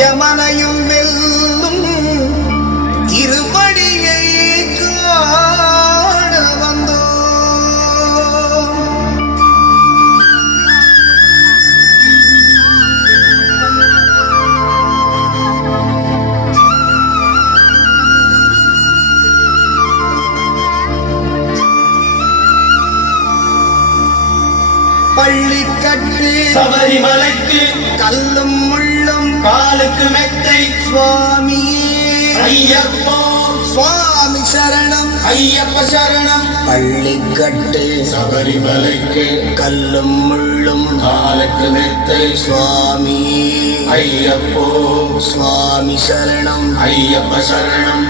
யமனையும் வெல்லும் திருவடியை காண வந்தோம். பள்ளிக்கட்டு சபரிமலைக்கு கல்லும் முள்ளும் காலுக்கு மெத்தை சுவாமியே ஐயப்போ சுவாமி சரணம் ஐயப்ப சரணம். பள்ளிக்கட்டு சபரிமலைக்கு கல்லும் முள்ளும் காலுக்கு மெத்தை சுவாமியே ஐயப்போ சுவாமி சரணம் ஐயப்ப சரணம்.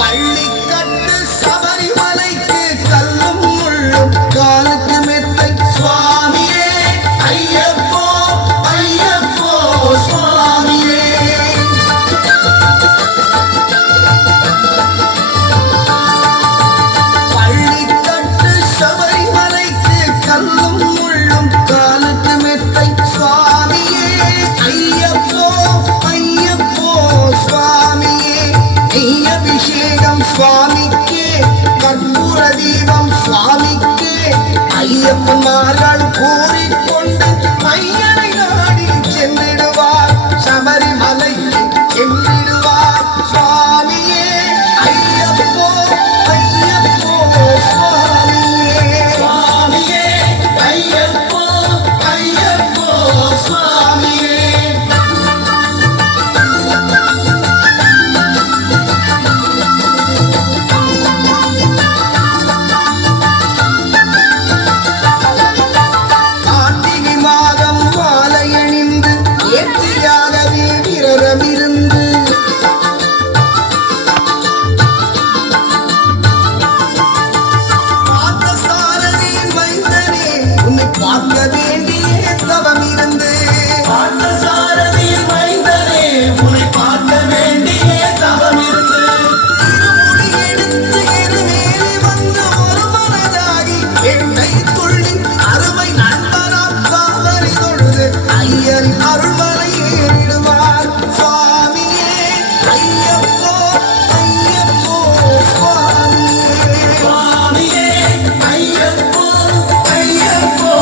பள்ளிக்கட்டு சபரிமலைக்கு கல்லும் முள்ளும் காலுக்கு மெத்தை சுவாமியே ஐயப்போ ஐயப்போ சுவாமியே. பள்ளிக்கட்டு சபரிமலைக்கு கல்லும் முள்ளும் காலுக்கு மெத்தை சுவாமியே ஐயப்போ ஐயப்போ சுவாமியே. நெய் அபிஷேகம் சுவாமிக்கே கற்பூர தீபம் சுவாமிக்கே ஐயப்பன்மார்கள் கூறிக்கொண்டு ஐயனை நாடி சென்றிடுவார் சபரிமலைக்கு சென்றிடுவார் சுவாமியே ஐயப்போ ஐயப்போ சுவாமியே. சுவாமியே ஐயப்போ ஐயப்போ சுவாமியே. கார்த்திகை மாதம் மாலை அணிந்து நேர்த்தியாகவே விரதமிருந்து பார்த்தசாரதியின் மைந்தனே உன்னை பார்க்க வேண்டிய தவம் இருந்து பார்த்தசாரதியின் மைந்தனே உன்னை பார்க்க வேண்டிய தவம் இருந்து இருமுடி எடுத்து இருமேலி வந்து ஒரு மனதாகி எட்டை துள்ளி அருமை நண்பனாம் காவரி தொழுது ஐயரின் அருள்மலை ஏறிடுவார் சுவாமியே ஐயப்போ ஐயப்போ சுவாமியே. சுவாமியே ஐயப்போ ஐயப்போ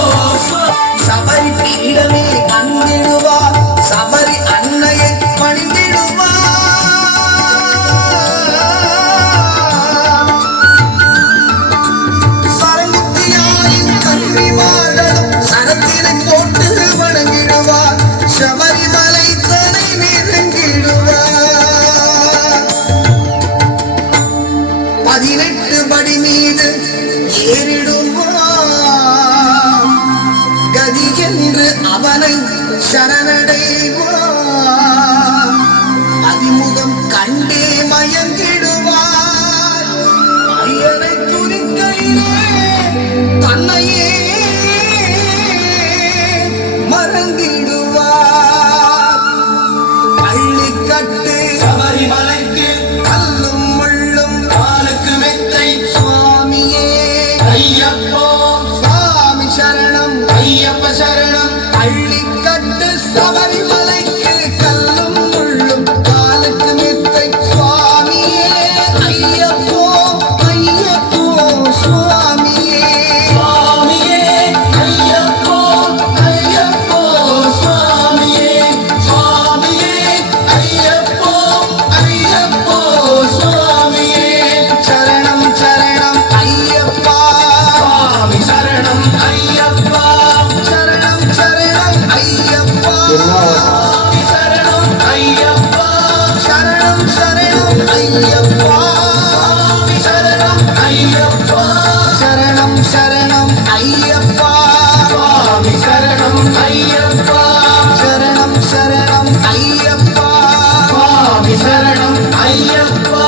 சபரி பீடமே வந்திடுவார் சபரி அன்னையை பணிந்திடுவார். சரங்குத்தியாரின் கன்னிமார்களும் சரத்தினை போட்டு வணங்கிடுவார் சபரிமலை தனை நெருங்கிடுவார். 18 படி மீது ஏறிடுவார் கதி என்று அவனை சரணடைவார். அதிமுகம் கண்டே மயங்கிடுவார் ஐயனை துணிக்கையிலே தன்னையே மறந்திடுவார். பள்ளிக்கட்டு சபரிமலைக்கு கல்லும் முள்ளும் காலுக்கு மெத்தை சுவாமியே ஐயப்போ சுவாமி சரணம் ஐயப்ப சரணம். பள்ளிக்கட்டு சபரிமலைக்கு கல்லும் முள்ளும் காலுக்கு மெத்தை சுவாமியே ஐயப்போ ஐயப்போ சுவாமியே. சுவாமியே ஐயப்போ ஐயப்போ சுவாமியே. சுவாமியே ஐயப்போ ஐயப்போ சுவாமியே. சரணம் சரணம் ஐயப்பா சுவாமி சரணம் ஐயப்பா. சரணம் சரணம் ஐயப்பா சுவாமி சரணம் ஐயப்பா. சரணம் சரணம் ஐயப்பா சுவாமி சரணம் ஐயப்பா. சரணம் சரணம் ஐயப்பா சுவாமி சரணம் ஐயப்பா. சரணம் சரணம் ஐயப்பா சுவாமி சரணம் ஐயப்பா.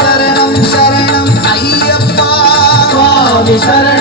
சரணம் சரணம் ஐயப்பா சுவாமி சரணம்